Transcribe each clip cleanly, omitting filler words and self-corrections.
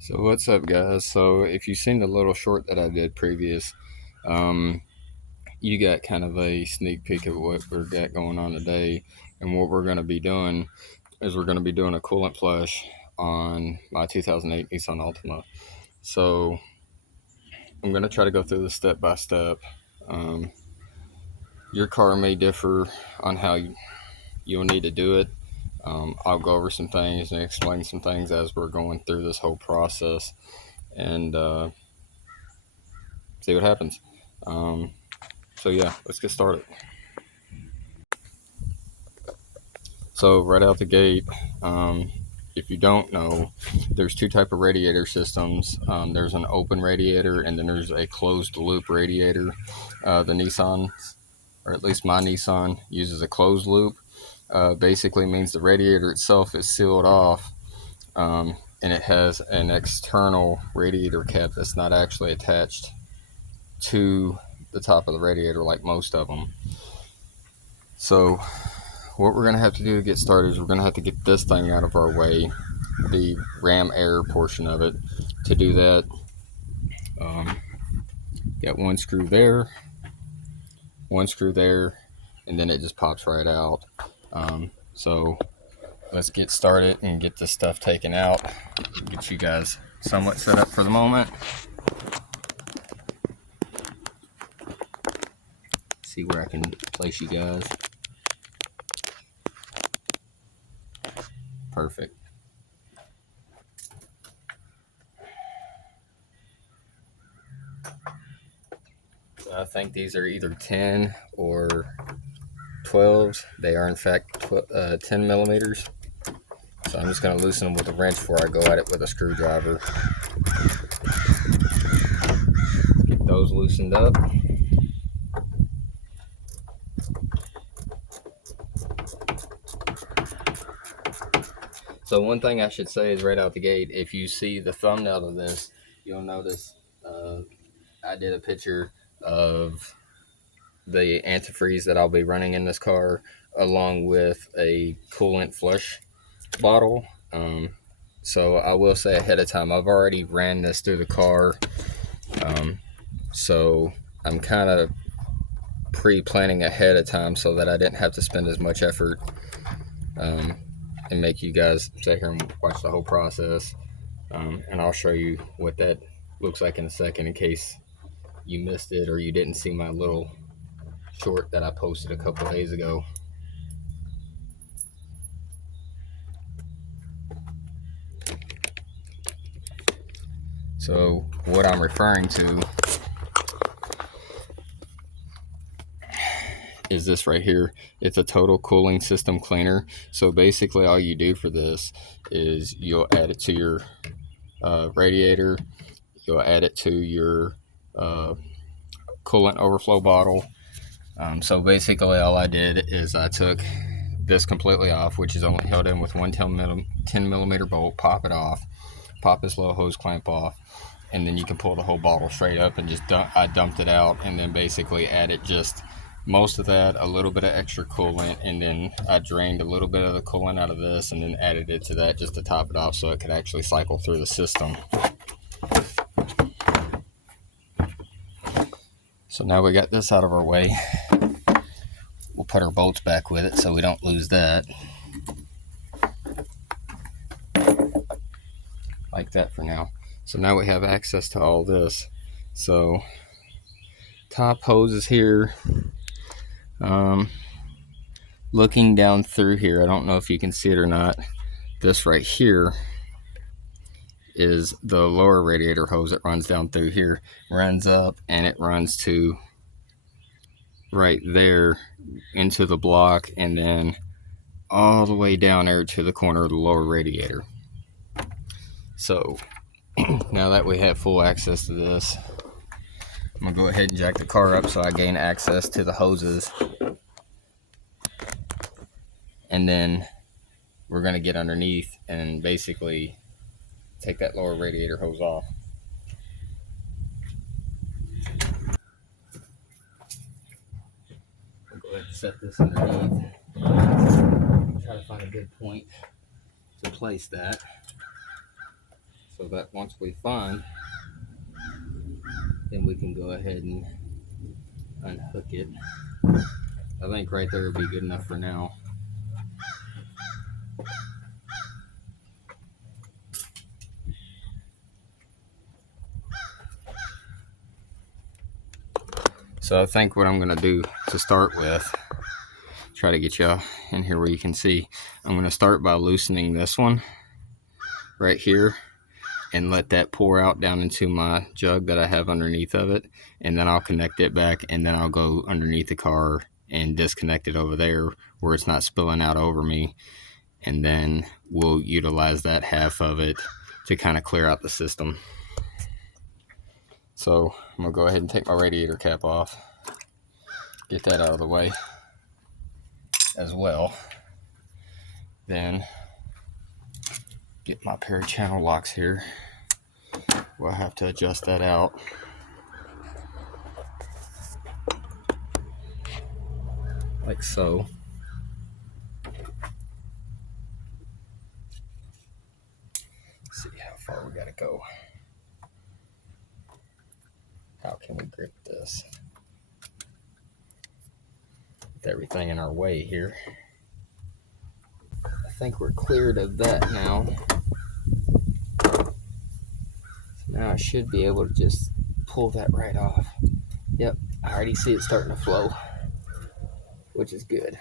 So what's up, guys? So if you've seen the little short that I did previous, um, you got kind of a sneak peek of what we've got going on today. And what we're going to be doing is we're going to be doing a coolant flush on my 2008 Nissan Altima. So I'm going to try to go through this step by step. Um, your car may differ on how you'll need to do it. I'll go over some things and explain some things as we're going through this whole process. And see what happens. Um, so yeah, let's get started. So right out the gate, um, if you don't know, there's two type of radiator systems. There's an open radiator, and then there's a closed loop radiator. The Nissan, or at least my Nissan, uses a closed loop. Basically means the radiator itself is sealed off, and it has an external radiator cap that's not actually attached to the top of the radiator like most of them. So what we're going to have to do to get started is we're going to have to get this thing out of our way, the ram air portion of it. To do that, got one screw there, and then it just pops right out. So let's get started and get this stuff taken out, get you guys somewhat set up for the moment. See where I can place you guys. Perfect. So I think these are either 10 or 12s. They are in fact 10 millimeters. So I'm just going to loosen them with a wrench before I go at it with a screwdriver. Get those loosened up. So one thing I should say is right out the gate, if you see the thumbnail of this, you'll notice I did a picture of the antifreeze that I'll be running in this car, along with a coolant flush bottle. So I will say ahead of time, I've already ran this through the car. So I'm kind of pre-planning ahead of time so that I didn't have to spend as much effort and make you guys sit here and watch the whole process. And I'll show you what that looks like in a second in case you missed it or you didn't see my little short that I posted a couple days ago. So what I'm referring to is this right here. It's a total cooling system cleaner. So basically all you do for this is you'll add it to your radiator, you'll add it to your coolant overflow bottle. So basically all I did is I took this completely off, which is only held in with one 10 millimeter bolt, pop it off, pop this little hose clamp off, and then you can pull the whole bottle straight up and just I dumped it out, and then basically added just most of that, a little bit of extra coolant, and then I drained a little bit of the coolant out of this and then added it to that just to top it off so it could actually cycle through the system. So now we got this out of our way. We'll put our bolts back with it so we don't lose that. Like that for now. So now we have access to all this. So top hose is here. Looking down through here, I don't know if you can see it or not. This right here is the lower radiator hose that runs down through here, runs up, and it runs to right there into the block, and then all the way down there to the corner of the lower radiator. So now that we have full access to this, I'm gonna go ahead and jack the car up so I gain access to the hoses, and then we're gonna get underneath and basically take that lower radiator hose off. I'll go ahead and set this underneath. Try to find a good point to place that. so that once we find, then we can go ahead and unhook it. I think right there would be good enough for now. So I think what I'm going to do to start with, try to get you in here where you can see, I'm going to start by loosening this one right here and let that pour out down into my jug that I have underneath of it, and then I'll connect it back, and then I'll go underneath the car and disconnect it over there where it's not spilling out over me, and then we'll utilize that half of it to kind of clear out the system. So I'm gonna go ahead and take my radiator cap off, get that out of the way as well. Then get my pair of channel locks here. We'll have to adjust that out. Like so. Let's see how far we gotta go. How can we grip this with everything in our way here? I think we're cleared of that now. So now I should be able to just pull that right off. Yep, I already see it starting to flow, which is good.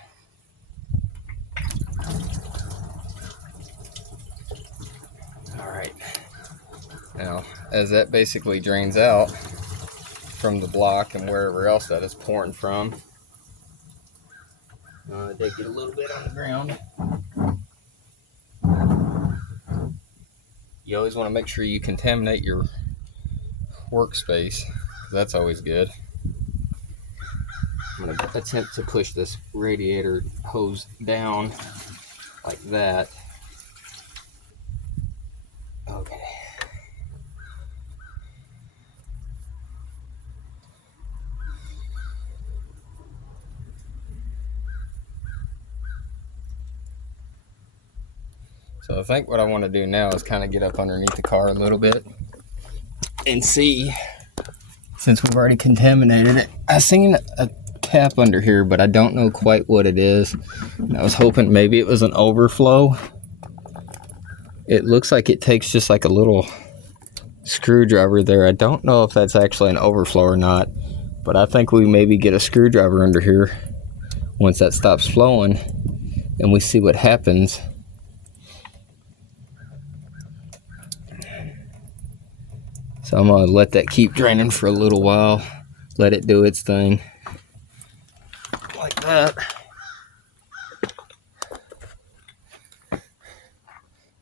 All right. Now, as that basically drains out from the block and wherever else that is pouring from, they get a little bit on the ground. You always want to make sure you contaminate your workspace. That's always good. I'm going to attempt to push this radiator hose down like that. Okay. So I think what I want to do now is kind of get up underneath the car a little bit and see, since we've already contaminated it. I seen a cap under here, but I don't know quite what it is. And I was hoping maybe it was an overflow. It looks like it takes just like a little screwdriver there. I don't know if that's actually an overflow or not, but I think we maybe get a screwdriver under here once that stops flowing and we see what happens. So I'm gonna let that keep draining for a little while, let it do its thing like that.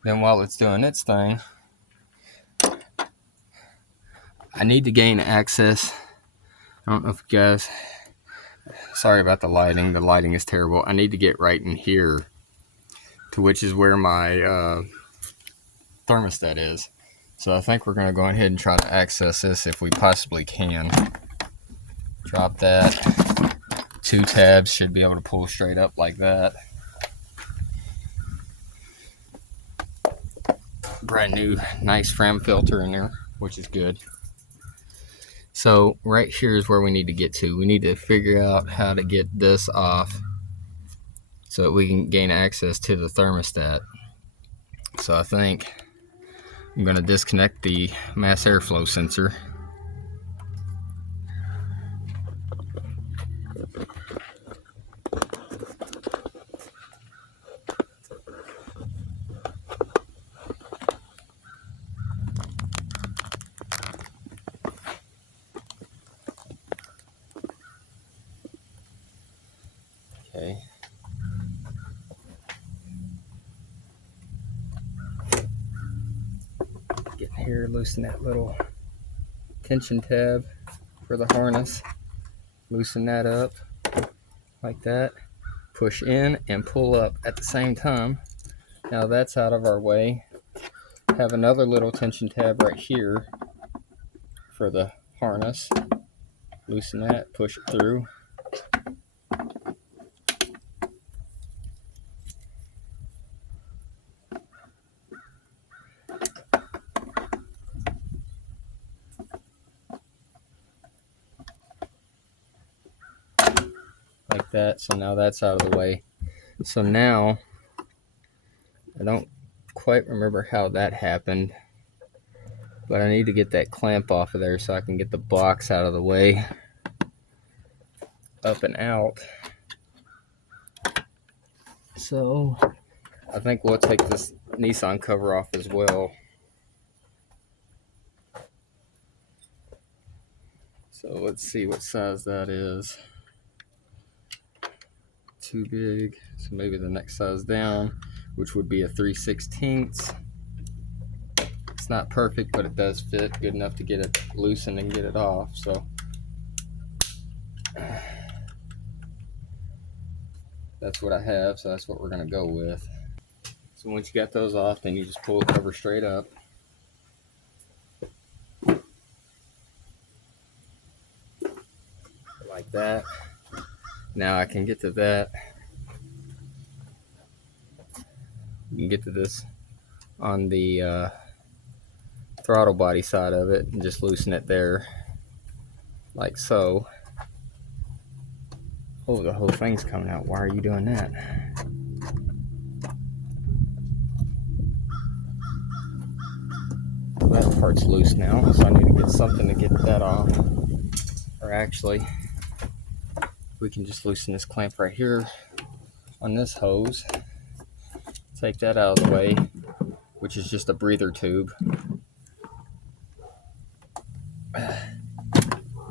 Then while it's doing its thing, I need to gain access. I don't know if you guys, sorry about the lighting is terrible. I need to get right in here, to which is where my thermostat is. So I think we're going to go ahead and try to access this if we possibly can. Drop that. 2 tabs should be able to pull straight up like that. Brand new nice FRAM filter in there, which is good. So right here is where we need to get to. We need to figure out how to get this off so that we can gain access to the thermostat. So I think I'm going to disconnect the mass airflow sensor. Okay. Get here, loosen that little tension tab for the harness. Loosen that up like that. Push in and pull up at the same time. Now that's out of our way. Have another little tension tab right here for the harness. Loosen that, push it through. that. So now that's out of the way. So now, I don't quite remember how that happened, but I need to get that clamp off of there so I can get the box out of the way, up and out. So I think we'll take this Nissan cover off as well. So let's see what size that is. Too big, so maybe the next size down, which would be a 3/16. It's not perfect, but it does fit good enough to get it loosened and get it off. So that's what I have, so that's what we're gonna go with. So once you got those off, then you just pull the cover straight up. Like that. Now I can get to that. You can get to this on the throttle body side of it and just loosen it there, like so. Oh, the whole thing's coming out. Why are you doing that? Well, that part's loose now, so I need to get something to get that off. Or actually, we can just loosen this clamp right here on this hose. Take that out of the way, which is just a breather tube.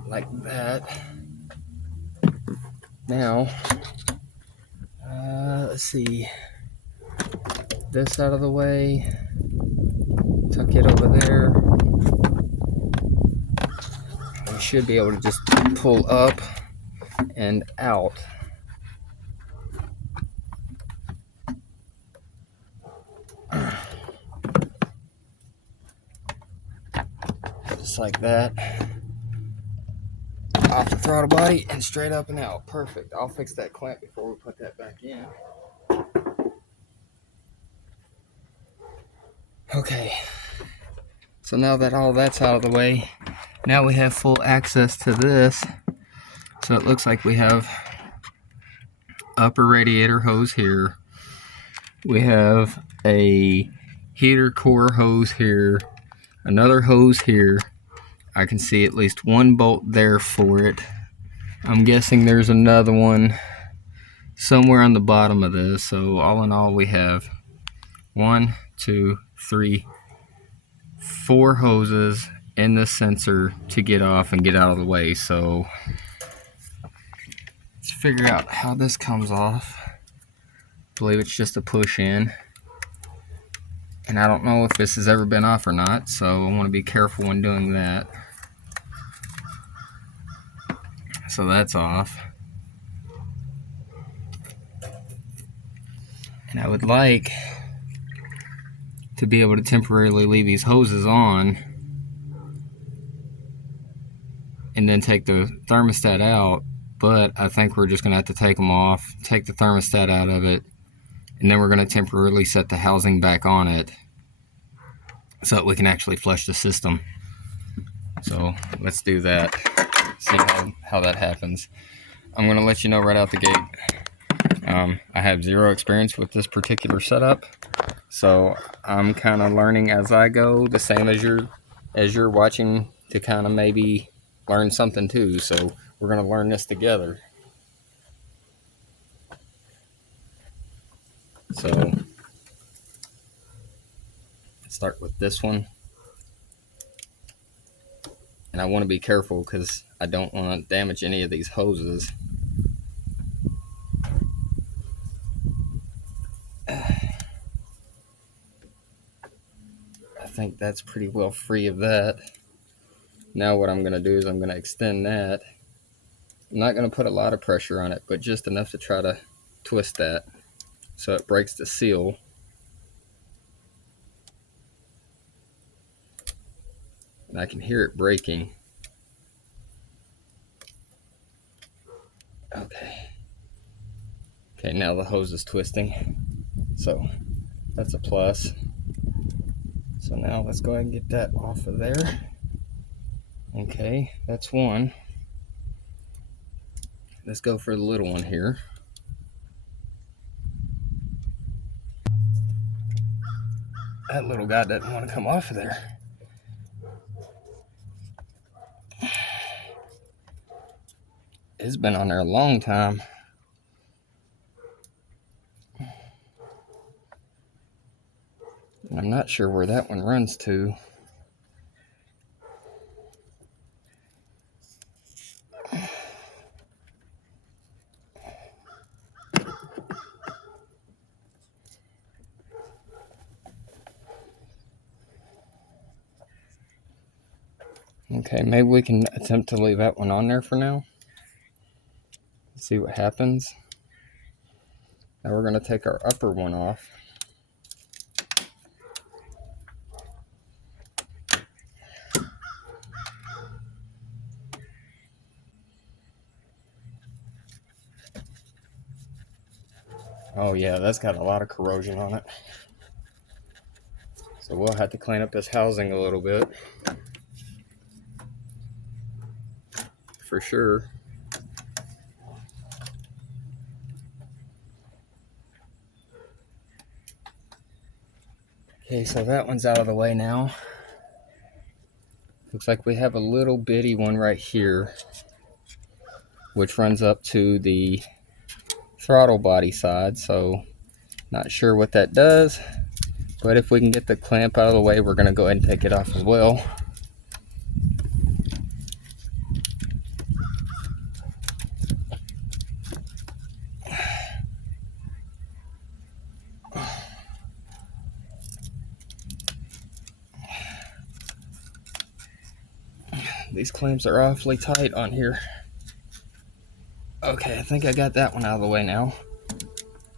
Like that. Now, let's see. This out of the way. Tuck it over there. We should be able to just pull up and out. Just like that. Off the throttle body and straight up and out. Perfect. I'll fix that clamp before we put that back in. Okay. So now that all that's out of the way, now we have full access to this. So it looks like we have upper radiator hose here. We have a heater core hose here. Another hose here. I can see at least one bolt there for it. I'm guessing there's another one somewhere on the bottom of this. So all in all, we have 1, 2, 3, 4 hoses in the sensor to get off and get out of the way. So let's figure out how this comes off. I believe it's just a push in. And I don't know if this has ever been off or not, so I want to be careful when doing that. So that's off. And I would like to be able to temporarily leave these hoses on and then take the thermostat out, but I think we're just going to have to take them off, take the thermostat out of it, and then we're going to temporarily set the housing back on it so that we can actually flush the system. So let's do that, see how that happens. I'm going to let you know right out the gate, I have zero experience with this particular setup, so I'm kind of learning as I go, the same as you're watching to kind of maybe learn something too. So we're going to learn this together. So let's start with this one. And I want to be careful because I don't want to damage any of these hoses. I think that's pretty well free of that. Now what I'm going to do is I'm going to extend that. I'm not going to put a lot of pressure on it, but just enough to try to twist that so it breaks the seal. And I can hear it breaking. Okay, now the hose is twisting. So that's a plus. So now let's go ahead and get that off of there. Okay, that's one. Let's go for the little one here. That little guy doesn't want to come off of there. It's been on there a long time. I'm not sure where that one runs to. Okay, maybe we can attempt to leave that one on there for now. See what happens. Now we're going to take our upper one off. Oh yeah, that's got a lot of corrosion on it. So we'll have to clean up this housing a little bit. For sure. Okay, so that one's out of the way now. Looks like we have a little bitty one right here, which runs up to the throttle body side. So not sure what that does, but if we can get the clamp out of the way, we're going to go ahead and take it off as well. These clamps are awfully tight on here. Okay, I think I got that one out of the way now.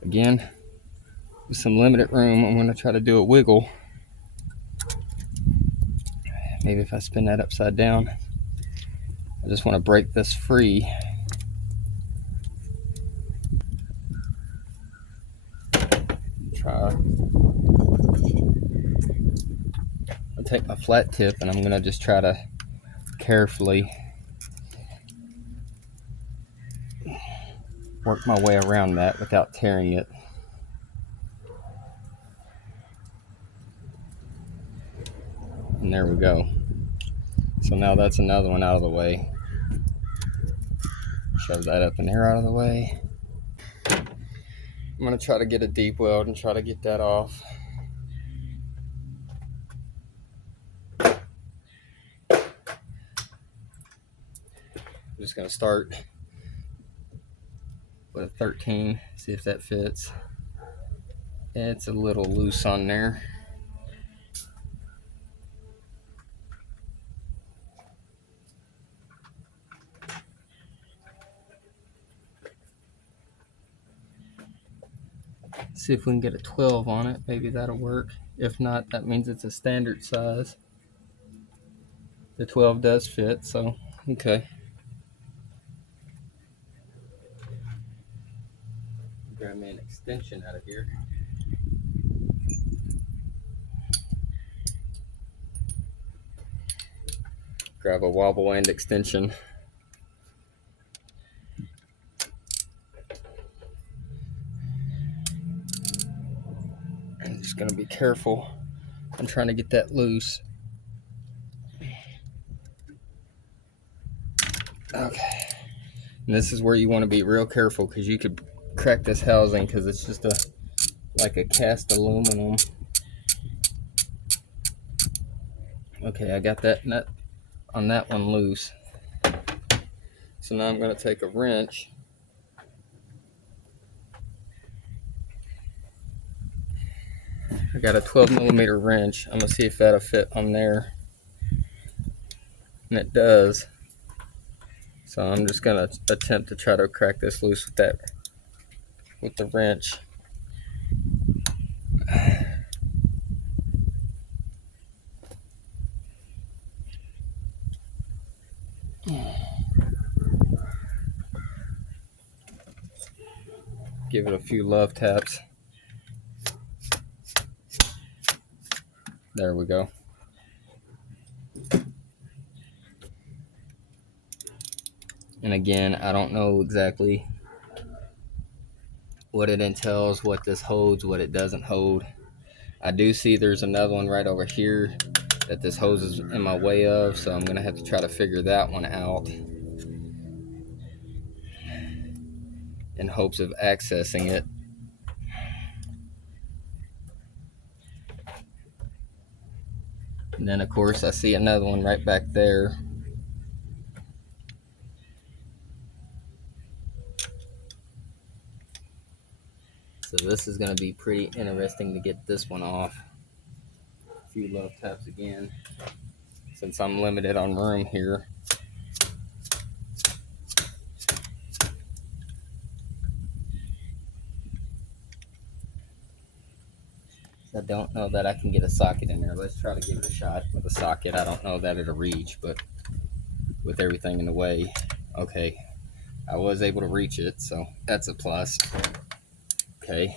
Again, with some limited room, I'm going to try to do a wiggle. Maybe if I spin that upside down. I just want to break this free. Try. I'll take my flat tip and I'm going to just try to carefully work my way around that without tearing it. And there we go. So now that's another one out of the way. Shove that up in there out of the way. I'm going to try to get a deep weld and try to get that off. I'm just going to start with a 13, see if that fits. It's a little loose on there. See if we can get a 12 on it. Maybe that'll work. If not, that means it's a standard size. The 12 does fit, so okay. Grab me an extension out of here. Grab a wobble end extension. I'm just going to be careful. I'm trying to get that loose. Okay. And this is where you want to be real careful because you could crack this housing because it's just like a cast aluminum. Okay, I got that nut on that one loose. So now I'm going to take a wrench. I got a 12 millimeter wrench. I'm going to see if that'll fit on there. And it does. So I'm just going to attempt to try to crack this loose with the wrench. Give it a few love taps. There we go. And again, I don't know exactly what it entails, what this holds, what it doesn't hold. I do see there's another one right over here that this hose is in my way of, so I'm gonna have to try to figure that one out in hopes of accessing it. And then of course I see another one right back there. So this is going to be pretty interesting to get this one off. A few love taps again, since I'm limited on room here. I don't know that I can get a socket in there. Let's try to give it a shot with a socket. I don't know that it'll reach, but with everything in the way, okay, I was able to reach it, so that's a plus. Okay,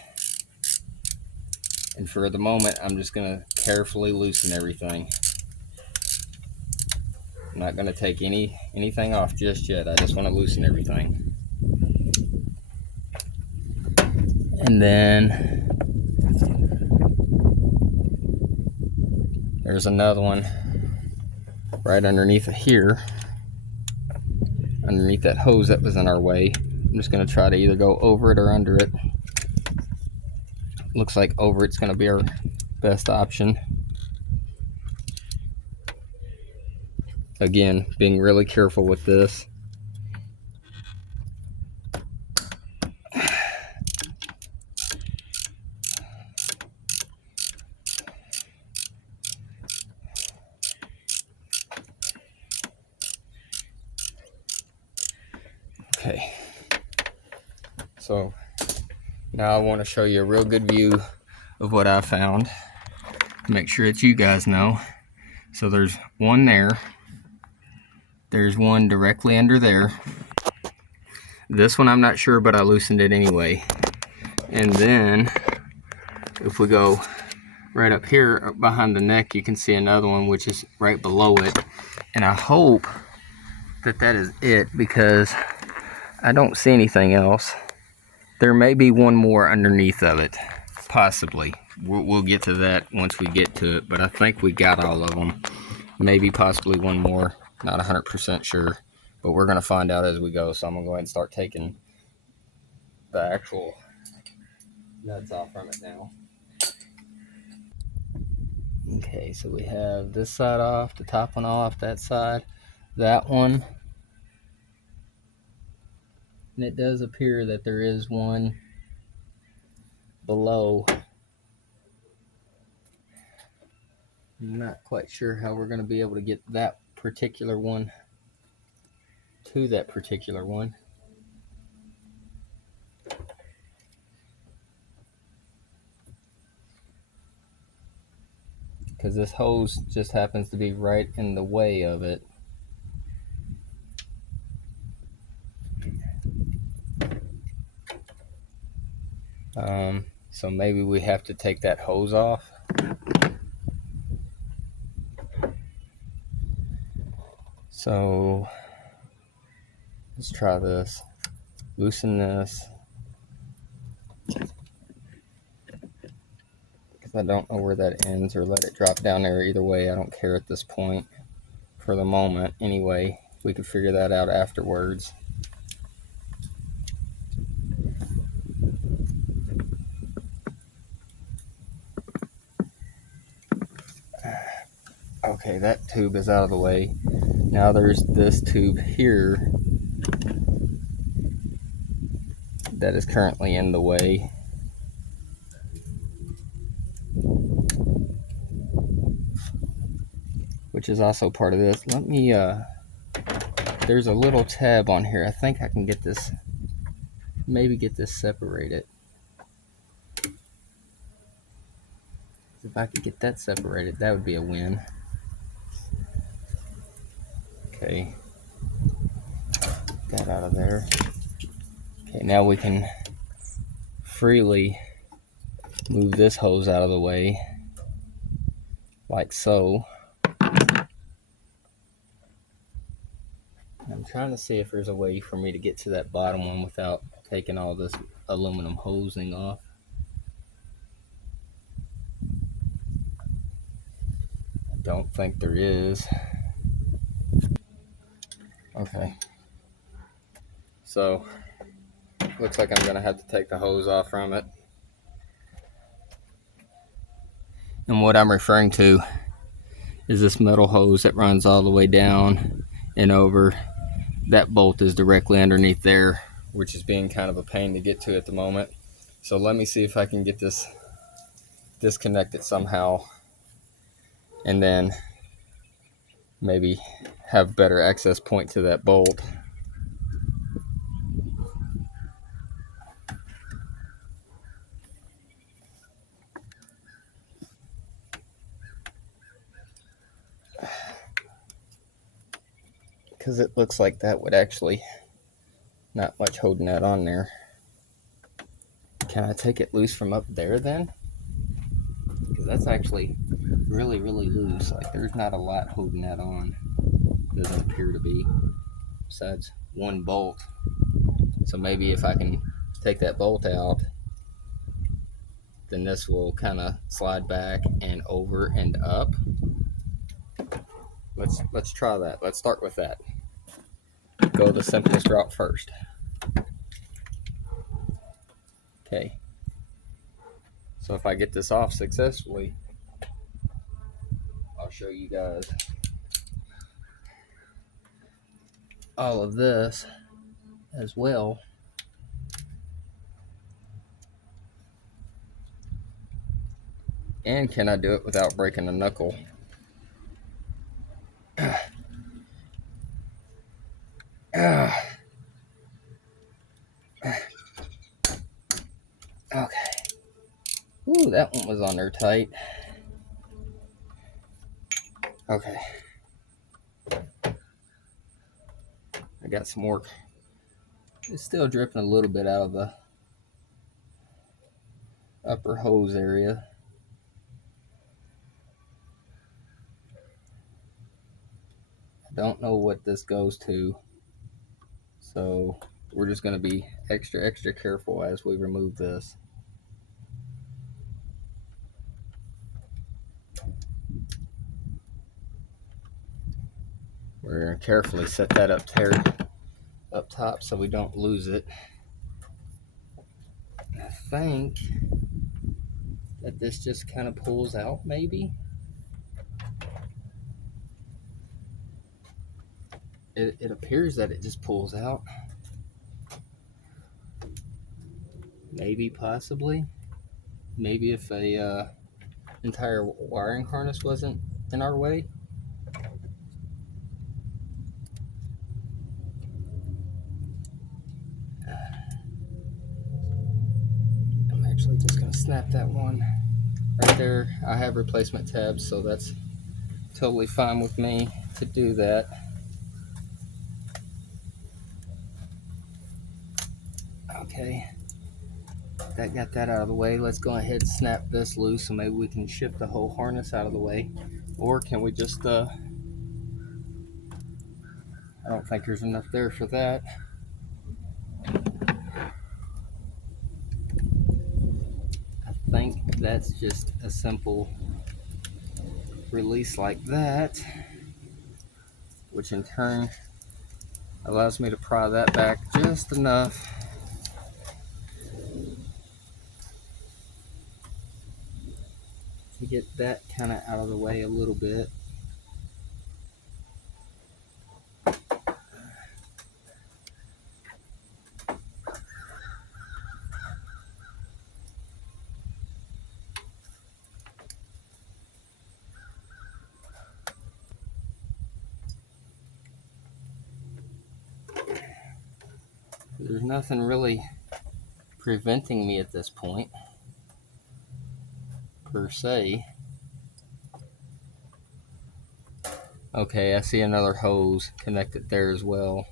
and for the moment, I'm just gonna carefully loosen everything. I'm not gonna take anything off just yet. I just want to loosen everything. And then there's another one right underneath it here, underneath that hose that was in our way. I'm just going to try to either go over it or under it. Looks like over it's going to be our best option. Again, being really careful with this. Okay, so now I want to show you a real good view of what I found. Make sure that you guys know. So there's one there. There's one directly under there. This one I'm not sure, but I loosened it anyway. And then if we go right up here behind the neck, you can see another one which is right below it. And I hope that that is it, because I don't see anything else. There may be one more underneath of it, possibly. We'll get to that once we get to it, but I think we got all of them. Maybe possibly one more, not 100% sure, but we're gonna find out as we go. So I'm gonna go ahead and start taking the actual nuts off from it now. Okay, so we have this side off, the top one off, that side, that one. And it does appear that there is one below. I'm not quite sure how we're going to be able to get that particular one to that particular one. Because this hose just happens to be right in the way of it. So maybe we have to take that hose off. So let's try this. Loosen this. Because I don't know where that ends, or let it drop down there. Either way, I don't care at this point. For the moment, anyway. We could figure that out afterwards. Okay, that tube is out of the way. Now there's this tube here that is currently in the way. Which is also part of this. Let me, there's a little tab on here. I think I can get this, maybe get this separated. If I could get that separated, that would be a win. Okay, that out of there. Okay, now we can freely move this hose out of the way, like so. And I'm trying to see if there's a way for me to get to that bottom one without taking all this aluminum hosing off. I don't think there is. Okay. So, looks like I'm gonna have to take the hose off from it. And what I'm referring to is this metal hose that runs all the way down and over. That bolt is directly underneath there, which is being kind of a pain to get to at the moment. So let me see if I can get this disconnected somehow, and then maybe have better access point to that bolt. Because it looks like that would actually, not much holding that on there. Can I take it loose from up there then? Because that's actually really, really loose. Like there's not a lot holding that on. Doesn't appear to be, besides one bolt. So maybe if I can take that bolt out, then this will kind of slide back and over and up. Let's try that. Let's start with that. Go the simplest route first. Okay. So if I get this off successfully, I'll show you guys all of this as well. And can I do it without breaking a knuckle? Okay. Ooh, that one was on there tight. Okay. I got some more. It's still dripping a little bit out of the upper hose area. I don't know what this goes to, so we're just going to be extra careful as we remove this. We're going to carefully set that up there, up top, so we don't lose it. I think that this just kind of pulls out, maybe. It appears that it just pulls out. Maybe, possibly. Maybe if a entire wiring harness wasn't in our way. I'm actually just going to snap that one right there. I have replacement tabs, so that's totally fine with me to do that. Okay, that got that out of the way. Let's go ahead and snap this loose, so maybe we can shift the whole harness out of the way. Or can we just I don't think there's enough there for that. I think that's just a simple release like that, which in turn allows me to pry that back just enough to get that kind of out of the way a little bit. There's nothing really preventing me at this point, per se. Okay, I see another hose connected there as well.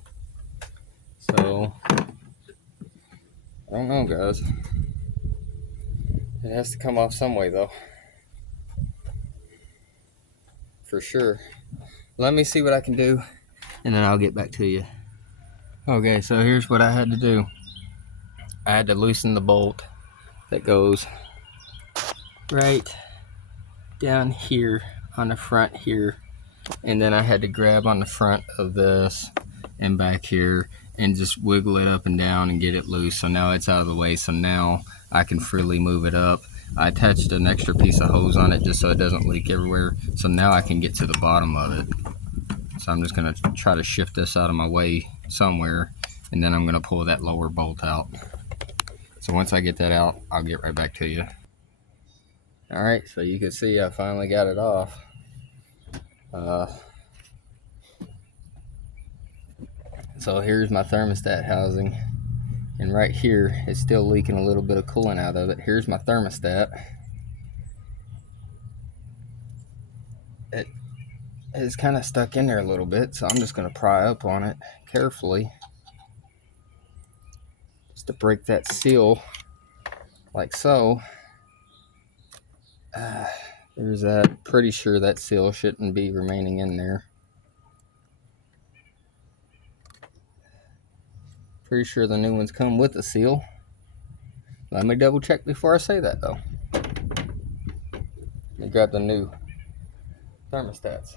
So, I don't know, guys. It has to come off some way, though. For sure. Let me see what I can do, and then I'll get back to you. Okay, so here's what I had to do. I had to loosen the bolt that goes right down here on the front here, and then I had to grab on the front of this and back here and just wiggle it up and down and get it loose. So now it's out of the way, so now I can freely move it up. I attached an extra piece of hose on it just so it doesn't leak everywhere, so now I can get to the bottom of it. So I'm just going to try to shift this out of my way somewhere, and then I'm going to pull that lower bolt out. So once I get that out, I'll get right back to you. Alright, so you can see I finally got it off. So here's my thermostat housing, and right here it's still leaking a little bit of coolant out of it. Here's my thermostat. It is kind of stuck in there a little bit, so I'm just going to pry up on it carefully just to break that seal like so. There's that. Pretty sure that seal shouldn't be remaining in there. Pretty sure the new ones come with a seal. Let me double check before I say that though. Let me grab the new thermostats.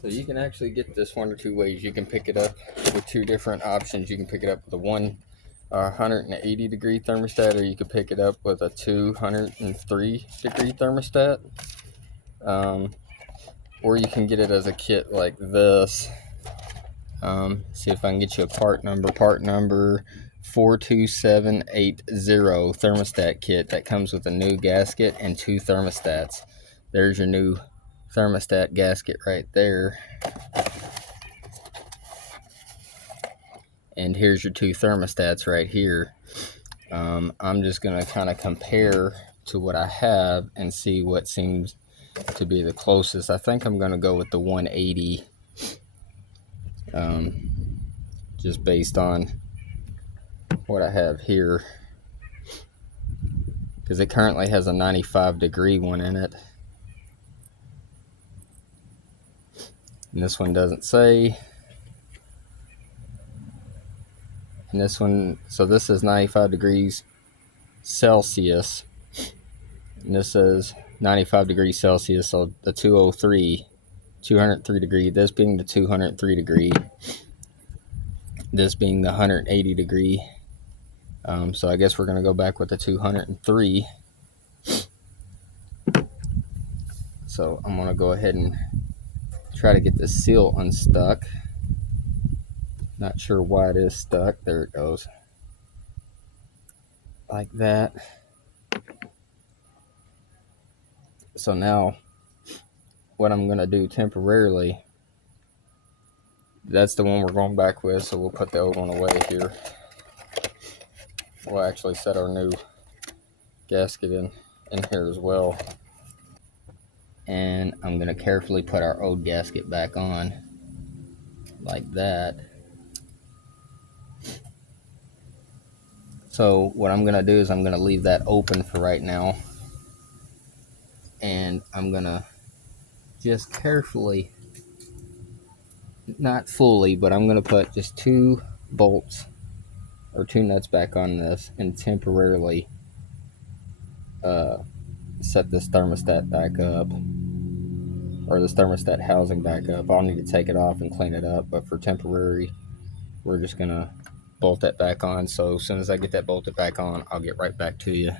So you can actually get this one or two ways. You can pick it up with two different options. You can pick it up with a 180 degree thermostat, or you could pick it up with a 203 degree thermostat. Or you can get it as a kit like this. See if I can get you a part number. Part number 42780 thermostat kit that comes with a new gasket and two thermostats. There's your new thermostat gasket right there. And here's your two thermostats right here. I'm just going to kind of compare to what I have and see what seems to be the closest. I think I'm going to go with the 180, just based on what I have here, because it currently has a 95 degree one in it, and this one doesn't say. And this one, so this is 95 degrees Celsius, and this is 95 degrees Celsius. So the 203 degree, this being the 203 degree, this being the 180 degree. So I guess we're going to go back with the 203. So I'm going to go ahead and try to get the seal unstuck. Not sure why it is stuck. There it goes. Like that. So now what I'm going to do temporarily, that's the one we're going back with, so we'll put the old one away here. We'll actually set our new gasket in here as well. And I'm going to carefully put our old gasket back on like that. So what I'm going to do is I'm going to leave that open for right now, and I'm going to just carefully, not fully, but I'm going to put just two bolts or two nuts back on this and temporarily set this thermostat back up, or this thermostat housing back up. I'll need to take it off and clean it up, but for temporary, we're just going to bolt that back on. So as soon as I get that bolted back on, I'll get right back to you.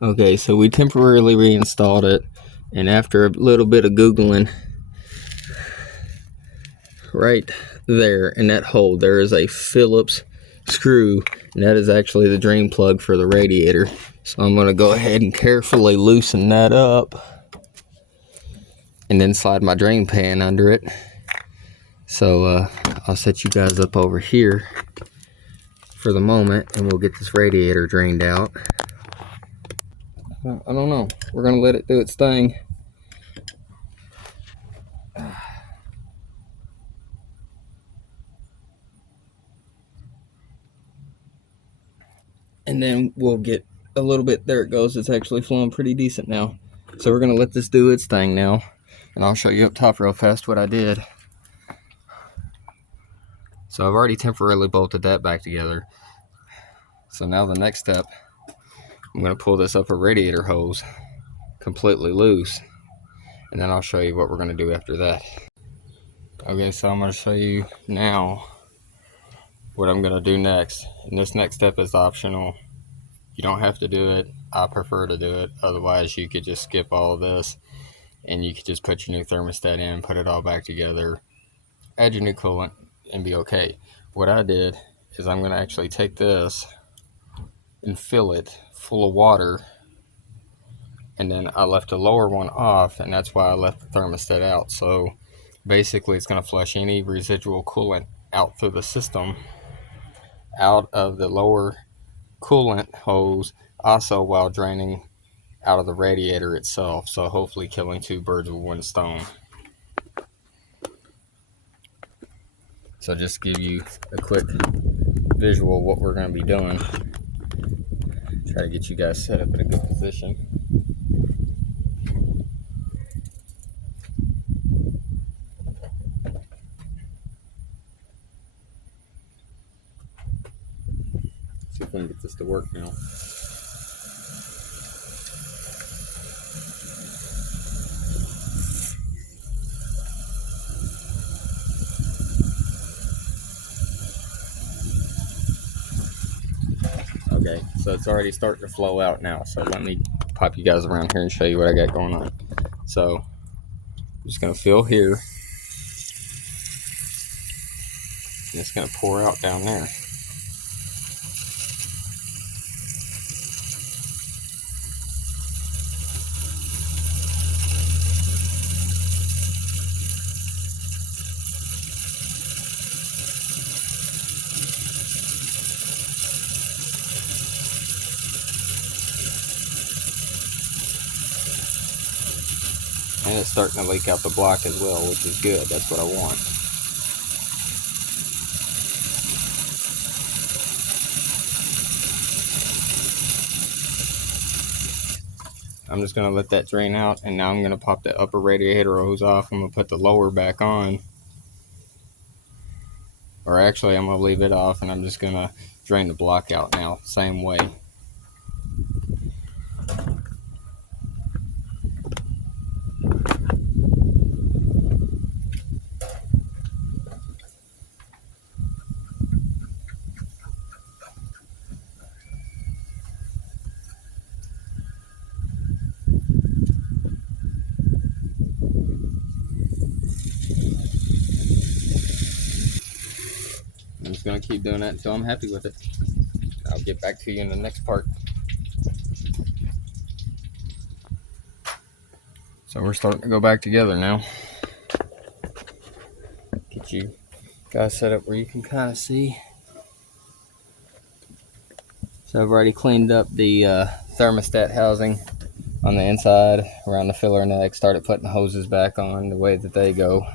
Okay, so we temporarily reinstalled it, and after a little bit of Googling, right there in that hole, there is a Phillips screw, and that is actually the drain plug for the radiator. So I'm going to go ahead and carefully loosen that up, and then slide my drain pan under it. So I'll set you guys up over here for the moment, and we'll get this radiator drained out. I don't know. We're going to let it do its thing. and then we'll get a little bit. There it goes. It's actually flowing pretty decent now. So we're gonna let this do its thing now, and I'll show you up top real fast what I did. So I've already temporarily bolted that back together. So now the next step, I'm gonna pull this upper radiator hose completely loose, and then I'll show you what we're gonna do after that. Okay, so I'm gonna show you now what I'm gonna do next. And this next step is optional. You don't have to do it. I prefer to do it. Otherwise, you could just skip all of this and you could just put your new thermostat in, put it all back together, add your new coolant, and be okay. What I did is I'm gonna actually take this and fill it full of water, and then I left the lower one off, and that's why I left the thermostat out. So basically it's gonna flush any residual coolant out through the system, out of the lower coolant hose, also while draining out of the radiator itself. So hopefully killing two birds with one stone. So just give you a quick visual of what we're going to be doing. Try to get you guys set up in a good position. See if we can get this to work now. Okay, so it's already starting to flow out now. So let me pop you guys around here and show you what I got going on. So I'm just going to fill here, and it's going to pour out down there. And it's starting to leak out the block as well, which is good. That's what I want. I'm just going to let that drain out, and now I'm going to pop the upper radiator hose off. I'm going to put the lower back on. Or actually, I'm going to leave it off, and I'm just going to drain the block out now, same way. I'm just going to keep doing that until I'm happy with it. I'll get back to you in the next part. So we're starting to go back together now. Get you guys set up where you can kind of see. So I've already cleaned up the thermostat housing on the inside around the filler neck. Started putting the hoses back on the way that they go.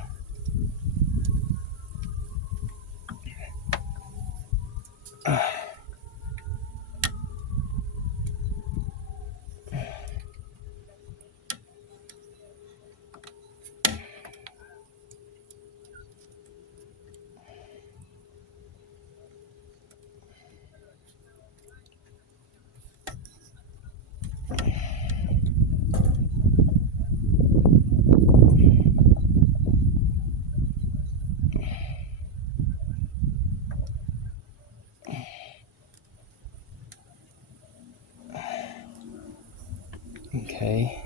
Okay,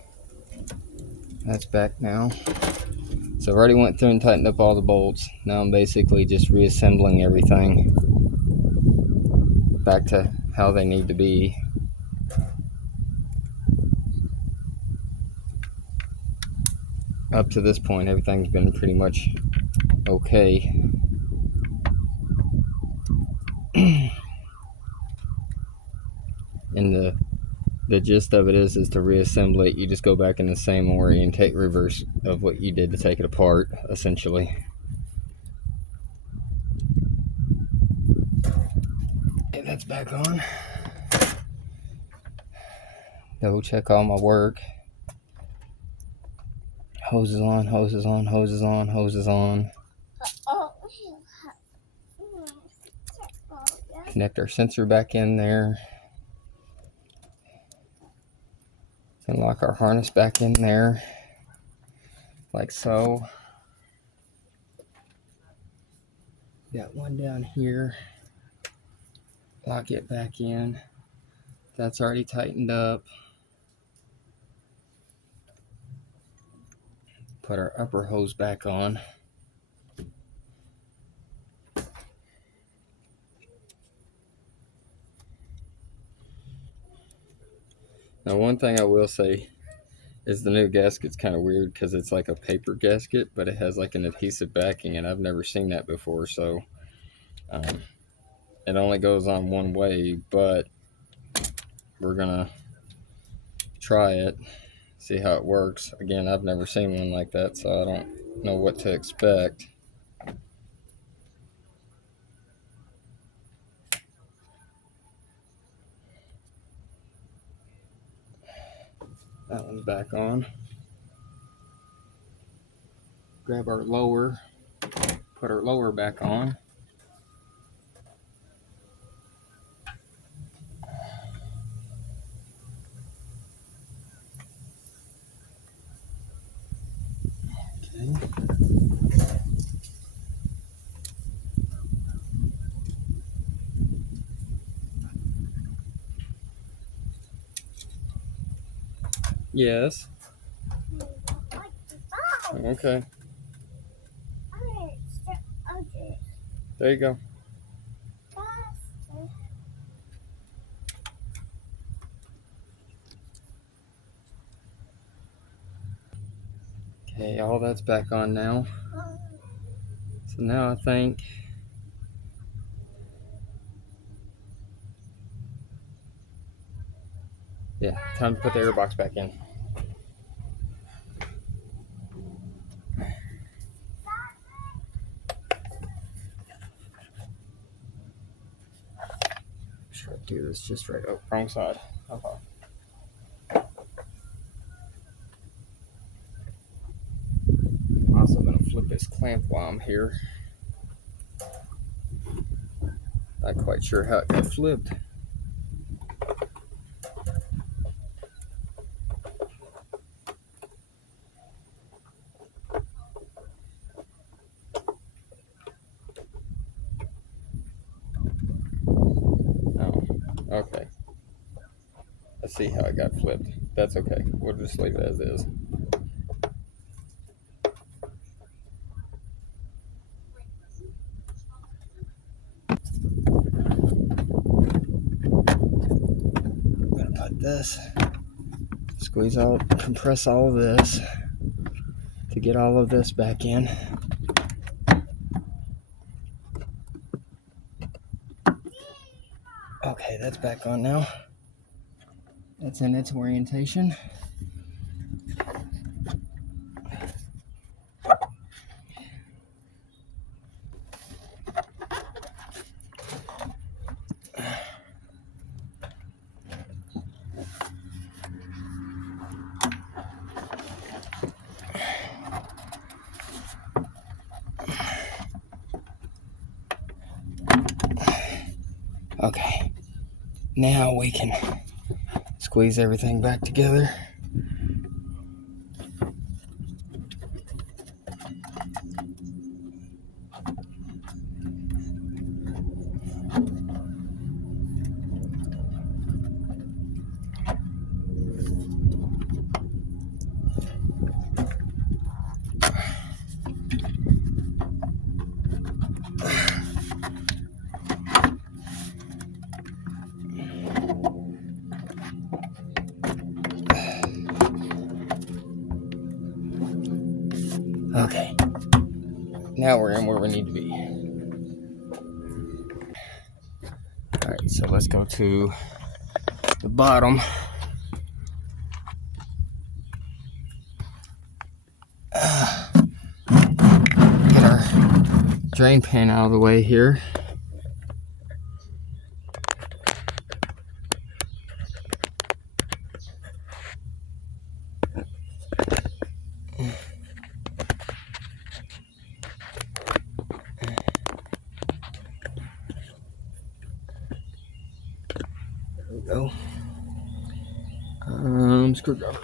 that's back now. So I already went through and tightened up all the bolts. Now I'm basically just reassembling everything back to how they need to be. Up to this point, everything's been pretty much okay. And the gist of it is to reassemble it. You just go back in the same order and take reverse of what you did to take it apart, essentially. Okay, that's back on. Double check all my work. Hoses on, hoses on, hoses on, hoses on. Connect our sensor back in there. And lock our harness back in there, like so. Got one down here. Lock it back in. That's already tightened up. Put our upper hose back on. Now, one thing I will say is the new gasket's kind of weird because it's like a paper gasket, but it has like an adhesive backing, and I've never seen that before. So it only goes on one way, but we're gonna try it, see how it works. Again, I've never seen one like that, so I don't know what to expect. That one's back on. Grab our lower, put our lower back on. Okay. Yes. Okay. There you go. Okay, all that's back on now. So now I think time to put the air box back in. Try to do this just right. Oh, wrong side. I'm also gonna flip this clamp while I'm here. Not quite sure how it got flipped. Oh, okay. Let's see how it got flipped. That's okay. We'll just leave it as is. I'm gonna put this, squeeze out, compress all of this to get all of this back in. Okay, that's back on now. That's in its orientation. Okay, now we can squeeze everything back together. Okay, now we're in where we need to be. All right, so let's go to the bottom. Get our drain pan out of the way here. screwdriver.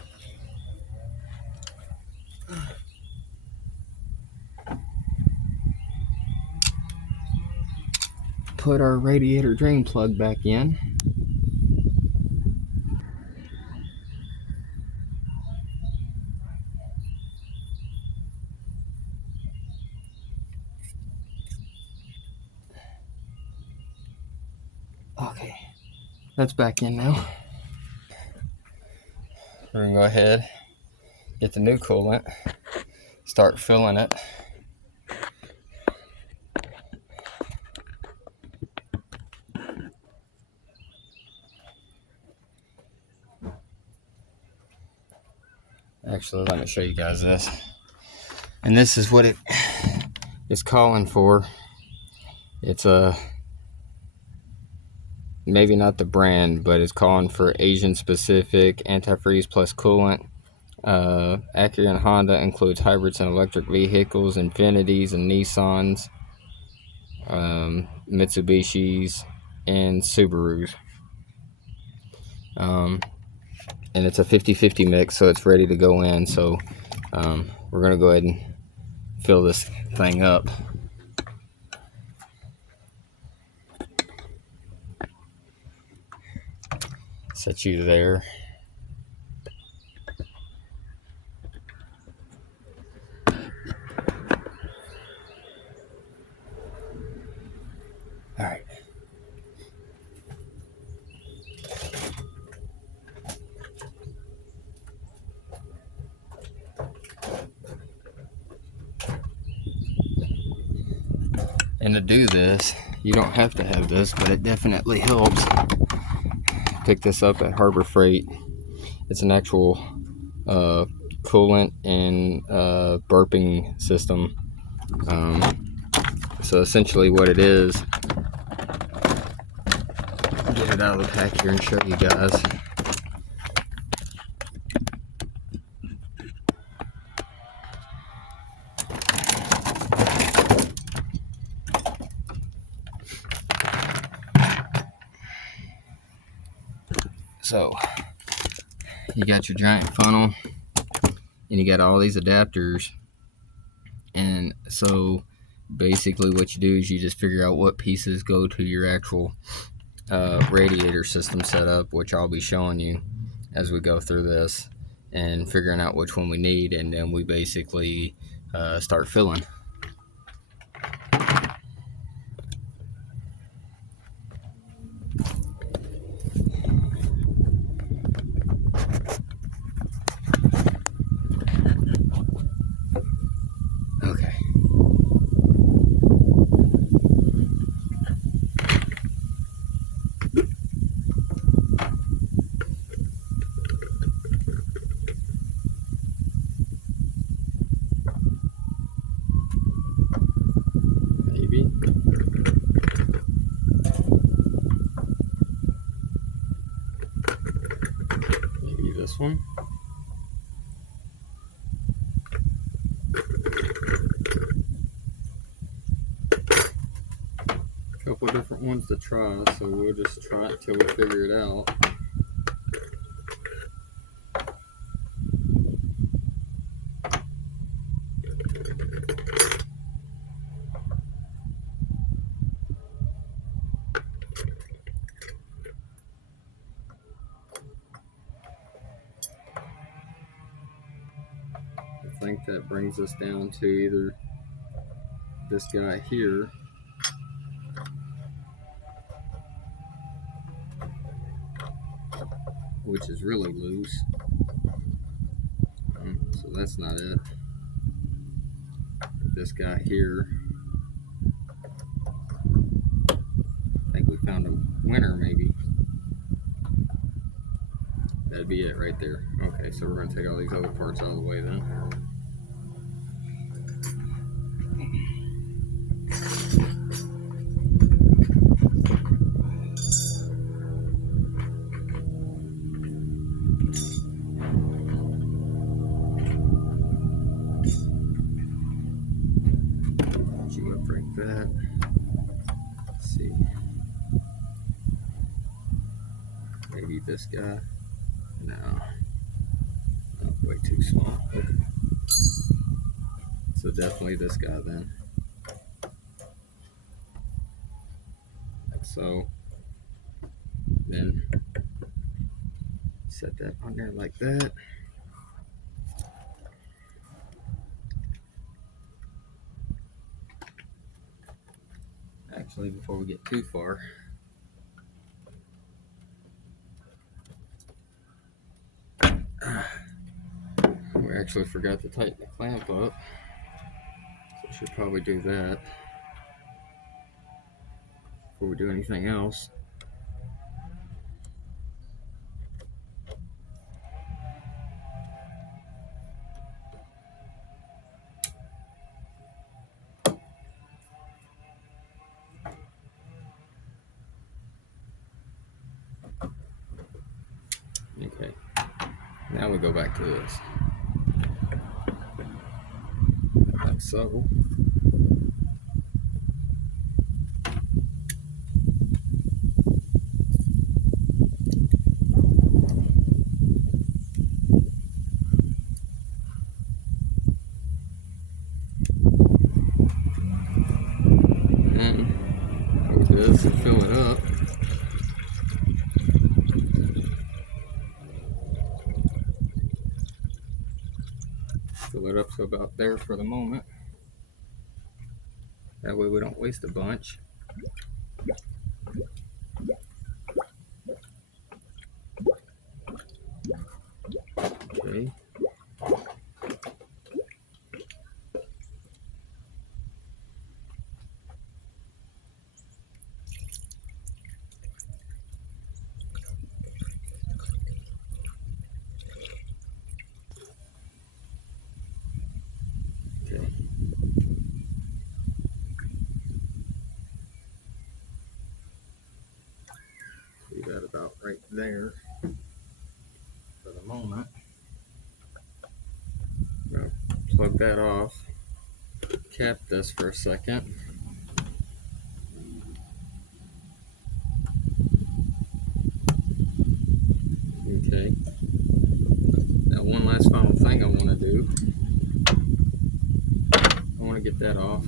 Put our radiator drain plug back in. Okay, that's back in now. We're gonna go ahead, get the new coolant, start filling it. Actually, let me show you guys this. And this is what it is calling for. It's maybe not the brand, but it's calling for Asian specific antifreeze plus coolant. Acura and Honda includes hybrids and electric vehicles, Infinitis and Nissans, Mitsubishis, and Subarus. And it's a 50-50 mix, so it's ready to go in. So we're gonna go ahead and fill this thing up. Set you there. All right. And to do this, you don't have to have this, but it definitely helps. Pick this up at Harbor Freight. It's an actual coolant and burping system. So essentially what it is, get it out of the pack here and show you guys. So you got your giant funnel and you got all these adapters, and so basically what you do is you just figure out what pieces go to your actual radiator system setup, which I'll be showing you as we go through this, and figuring out which one we need, and then we basically start filling. Okay. Maybe. Maybe this one. Couple different ones to try, so we'll just try it till we figure it out. I think that brings us down to either this guy here, which is really loose, so that's not it. This guy here, I think we found a winner maybe. That'd be it right there. Okay, so we're going to take all these other parts out of the way then. You up like that. Let's see. Maybe this guy. No. way too small. Okay. So definitely this guy then. Like so. Then set that on there like that. Actually, before we get too far, we actually forgot to tighten the clamp up. So I should probably do that before we do anything else. Okay, now we go back to this. Like so. And with this and fill it up. Fill it up to about there for the moment. That way we don't waste a bunch. Okay. Okay. Leave that about right there for the moment. I'm gonna plug that off. Cap this for a second. Okay. Now one last final thing I want to do. I want to get that off.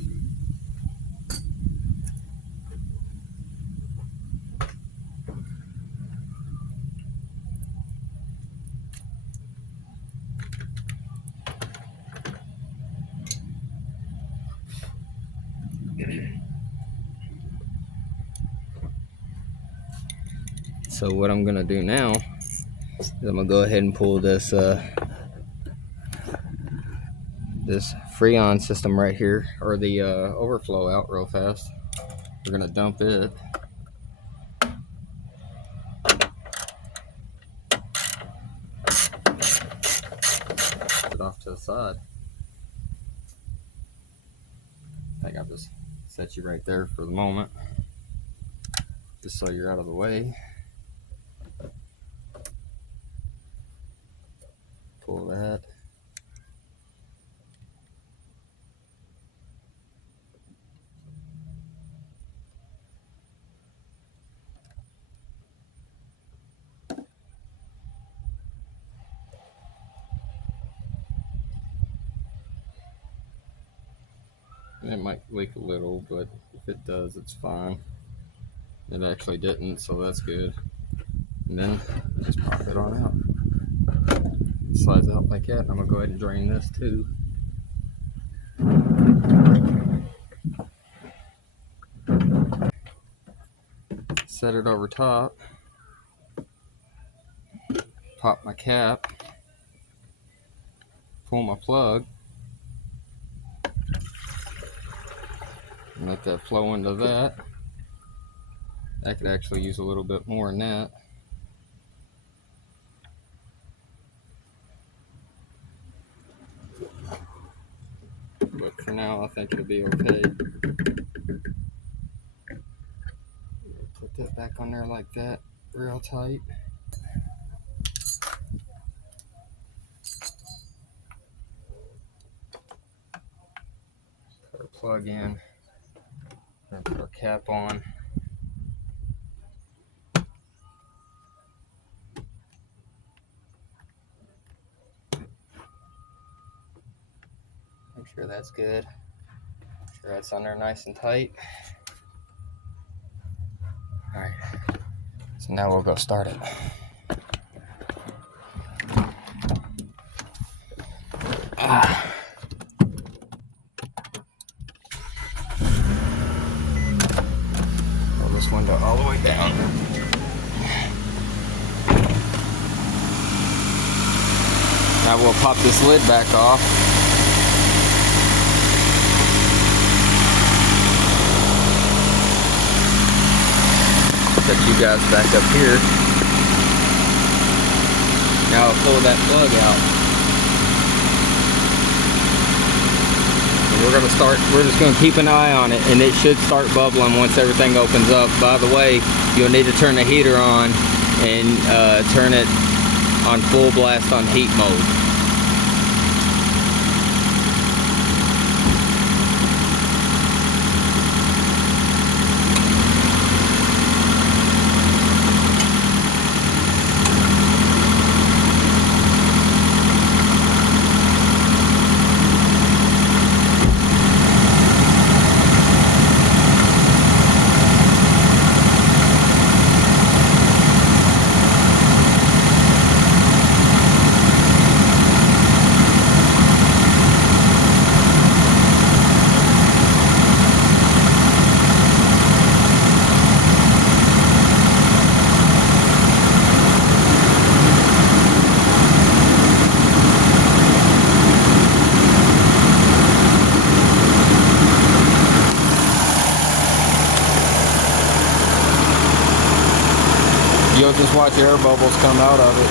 So what I'm gonna do now is I'm gonna go ahead and pull this this Freon system right here, or the overflow out real fast. We're gonna dump it. Put it off to the side. I think I'll just set you right there for the moment, just so you're out of the way. Pull that. It might leak a little, but if it does, it's fine. It actually didn't, so that's good. And then just pop it on out. It slides out like that. And I'm gonna go ahead and drain this too. Set it over top. Pop my cap. Pull my plug. And let that flow into that. That could actually use a little bit more than that. But for now, I think it'll be okay. Put that back on there like that, real tight. Put our plug in. And put our cap on. Sure that's good. Sure that's on there nice and tight. Alright, so now we'll go start it. Roll this window all the way down. Now we'll pop this lid back off. Set you guys back up here. Now I'll pull that plug out. And we're just gonna keep an eye on it, and it should start bubbling once everything opens up. By the way, you'll need to turn the heater on and turn it on full blast on heat mode. You'll just watch air bubbles come out of it.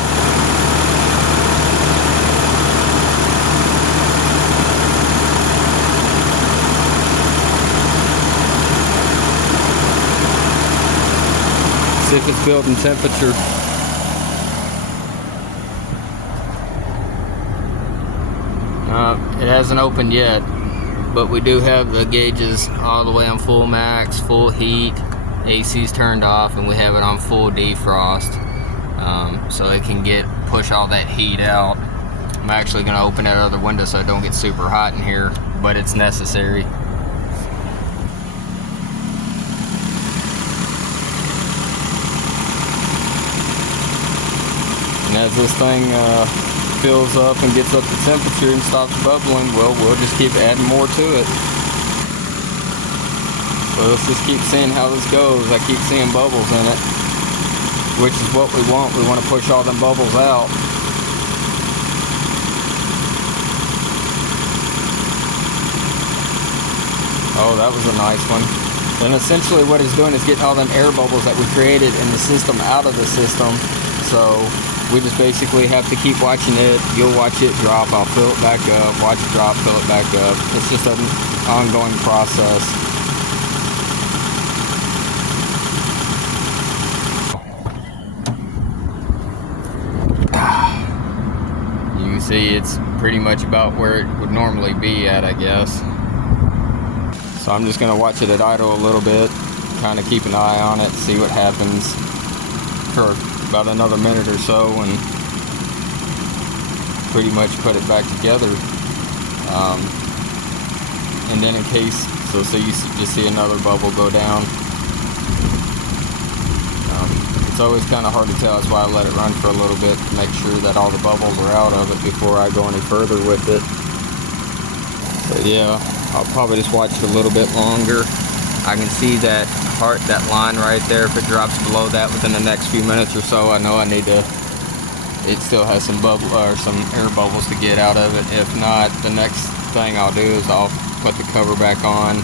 See if it's building temperature. It hasn't opened yet, but we do have the gauges all the way on full max, full heat. AC's turned off, and we have it on full defrost, so it can push all that heat out. I'm actually going to open that other window so it don't get super hot in here, but it's necessary. And as this thing fills up and gets up to temperature and stops bubbling, well, we'll just keep adding more to it. So let's just keep seeing how this goes. I keep seeing bubbles in it, which is what we want. We want to push all them bubbles out. Oh, that was a nice one. And essentially what it's doing is getting all them air bubbles that we created in the system out of the system. So we just basically have to keep watching it. You'll watch it drop, I'll fill it back up, watch it drop, fill it back up. It's just an ongoing process. See, it's pretty much about where it would normally be at, I guess. So I'm just going to watch it at idle a little bit, kind of keep an eye on it, see what happens for about another minute or so, and pretty much put it back together. And then in case, so you just see another bubble go down. It's always kind of hard to tell, that's why I let it run for a little bit to make sure that all the bubbles are out of it before I go any further with it. But yeah, I'll probably just watch it a little bit longer. I can see that line right there. If it drops below that within the next few minutes or so, I know I need to, it still has some air bubbles to get out of it. If not, the next thing I'll do is I'll put the cover back on.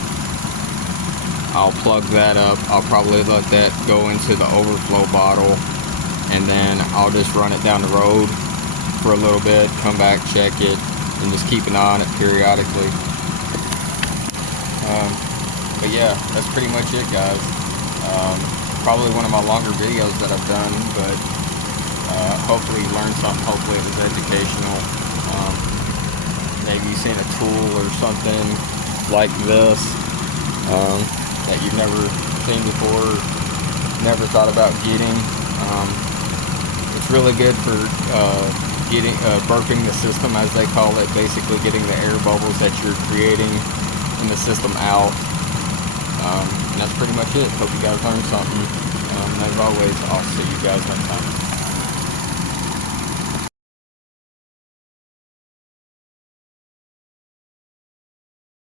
I'll plug that up. I'll probably let that go into the overflow bottle, and then I'll just run it down the road for a little bit, come back, check it, and just keep an eye on it periodically. But yeah, that's pretty much it, guys. Probably one of my longer videos that I've done, but hopefully you learned something. Hopefully it was educational. Maybe you've seen a tool or something like this that you've never seen before, never thought about getting. It's really good for getting burping the system, as they call it, basically getting the air bubbles that you're creating in the system out. And that's pretty much it. Hope you guys learned something. As always, I'll see you guys next time.